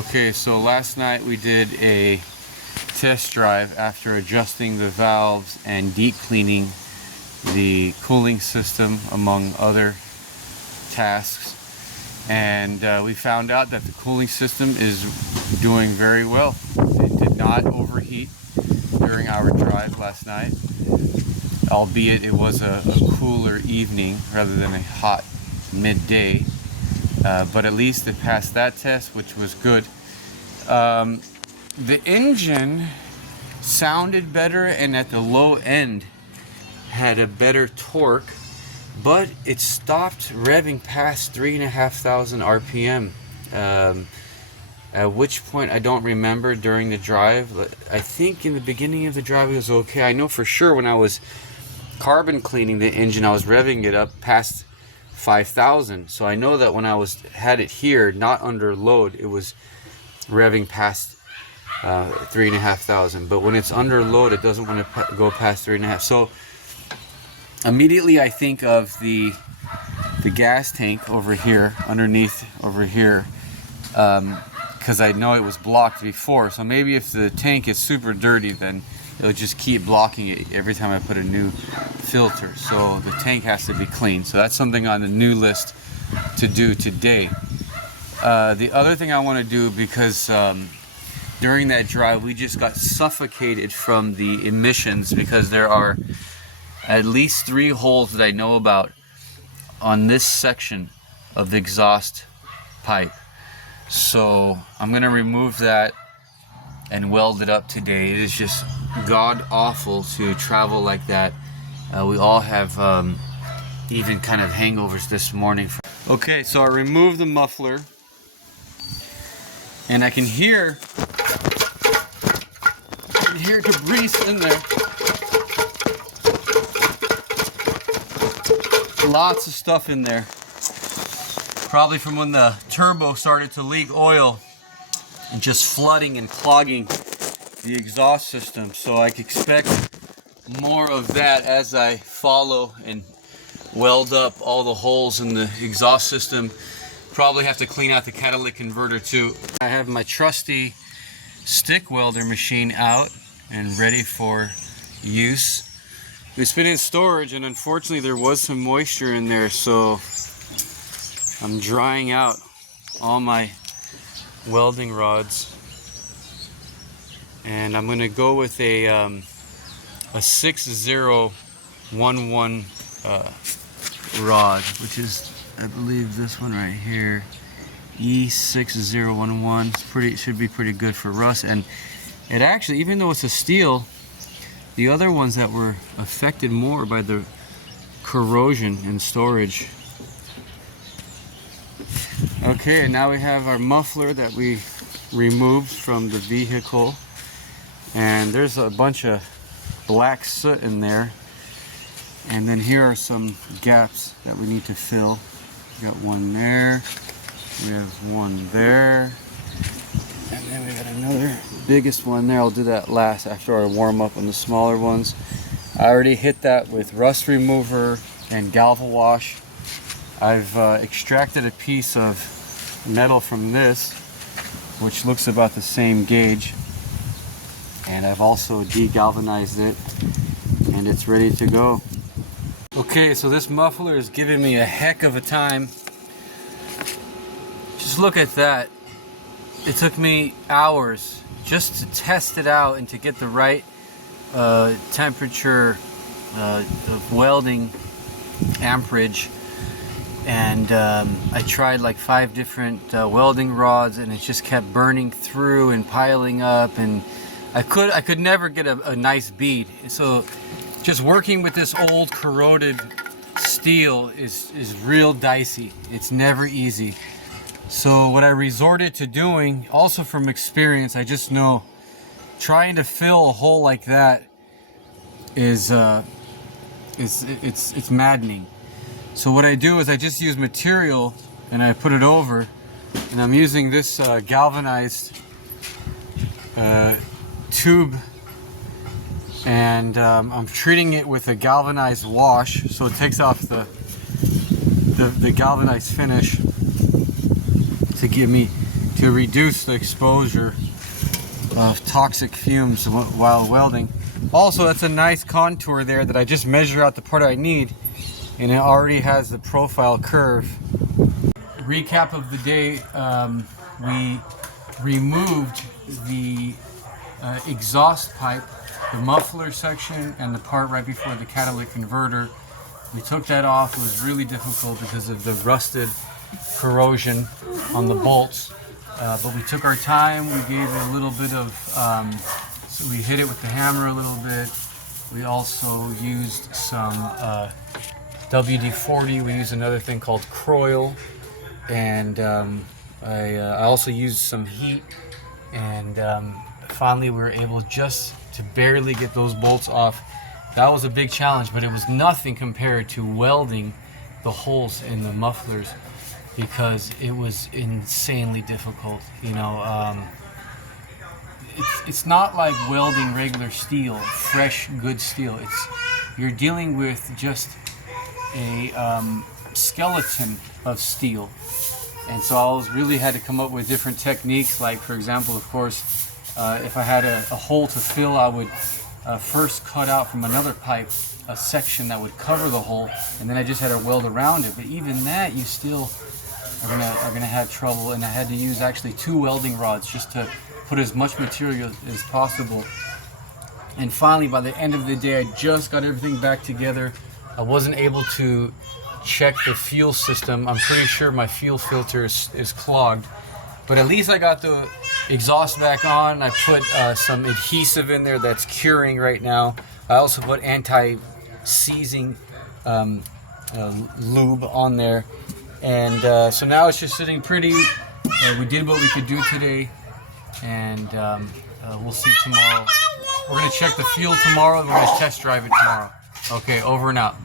Okay, so last night we did a test drive after adjusting the valves and deep cleaning the cooling system among other tasks, and we found out that the cooling system is doing very well. It did not overheat during our drive last night, albeit it was a cooler evening rather than a hot midday. But at least it passed that test, which was good. The engine sounded better and at the low end had a better torque, but it stopped revving past 3,500 RPM. At which point I don't remember during the drive. I think in the beginning of the drive it was okay. I know for sure when I was carbon cleaning the engine I was revving it up past 5,000. So I know that when I had it here, not under load, it was revving past 3,500. But when it's under load, it doesn't want to go past 3.5. So immediately I think of the gas tank over here, underneath over here, because I know it was blocked before. So maybe if the tank is super dirty, then it'll just keep blocking it every time I put a new filter. So the tank has to be clean. So that's something on the new list to do today. The other thing I want to do, because during that drive we just got suffocated from the emissions, because there are at least 3 holes that I know about on this section of the exhaust pipe. So I'm going to remove that and weld it up today. It is just god awful to travel like that. We all have even kind of hangovers this morning. Okay, so I removed the muffler and I can hear debris in there. Lots of stuff in there. Probably from when the turbo started to leak oil and just flooding and clogging the exhaust system. So I can expect more of that as I follow and weld up all the holes in the exhaust system. Probably have to clean out the catalytic converter too. I have my trusty stick welder machine out and ready for use. It's been in storage and unfortunately there was some moisture in there, so I'm drying out all my welding rods, and I'm going to go with a 6011 rod, which is, I believe, this one right here, E6011. It should be pretty good for rust, and it actually, even though it's a steel, the other ones that were affected more by the corrosion in storage. Okay, and now we have our muffler that we removed from the vehicle, and there's a bunch of black soot in there, and then here are some gaps that we need to fill. We got one there, we have one there, and then we got another biggest one there. I'll do that last after I warm up on the smaller ones. I already hit that with rust remover and Galva wash. I've extracted a piece of metal from this, which looks about the same gauge, and I've also degalvanized it, and it's ready to go. Okay, so this muffler is giving me a heck of a time. Just look at that. It took me hours just to test it out and to get the right temperature of welding amperage. And I tried like 5 different welding rods, and it just kept burning through and piling up, and I could never get a nice bead. So just working with this old corroded steel is real dicey. It's never easy. So what I resorted to doing, also from experience, I just know trying to fill a hole like that is it's maddening. So what I do is I just use material and I put it over, and I'm using this galvanized tube, and I'm treating it with a galvanized wash, so it takes off the galvanized finish to give me to reduce the exposure of toxic fumes while welding. Also, that's a nice contour there that I just measure out the part I need, and it already has the profile curve. Recap of the day, we removed the exhaust pipe, the muffler section, and the part right before the catalytic converter. We took that off. It was really difficult because of the rusted corrosion on the bolts, but we took our time. We gave it a little bit of, so we hit it with the hammer a little bit. We also used some WD-40. We used another thing called Croil, and I also used some heat, and finally we were able just to barely get those bolts off. That was a big challenge, but it was nothing compared to welding the holes in the mufflers, because it was insanely difficult. You know, it's not like welding regular steel, fresh, good steel. You're dealing with just a skeleton of steel. And so I really had to come up with different techniques. Like, for example, of course, if I had a hole to fill, I would first cut out from another pipe a section that would cover the hole, and then I just had to weld around it. But even that, you still are gonna have trouble, and I had to use actually 2 welding rods just to put as much material as possible. And finally, by the end of the day, I just got everything back together. I wasn't able to check the fuel system. I'm pretty sure my fuel filter is clogged, but at least I got the exhaust back on. I put some adhesive in there that's curing right now. I also put anti-seizing lube on there, and so now it's just sitting pretty. We did what we could do today, and we'll see tomorrow. We're gonna check the fuel tomorrow, and we're gonna test drive it tomorrow. Okay, over and out.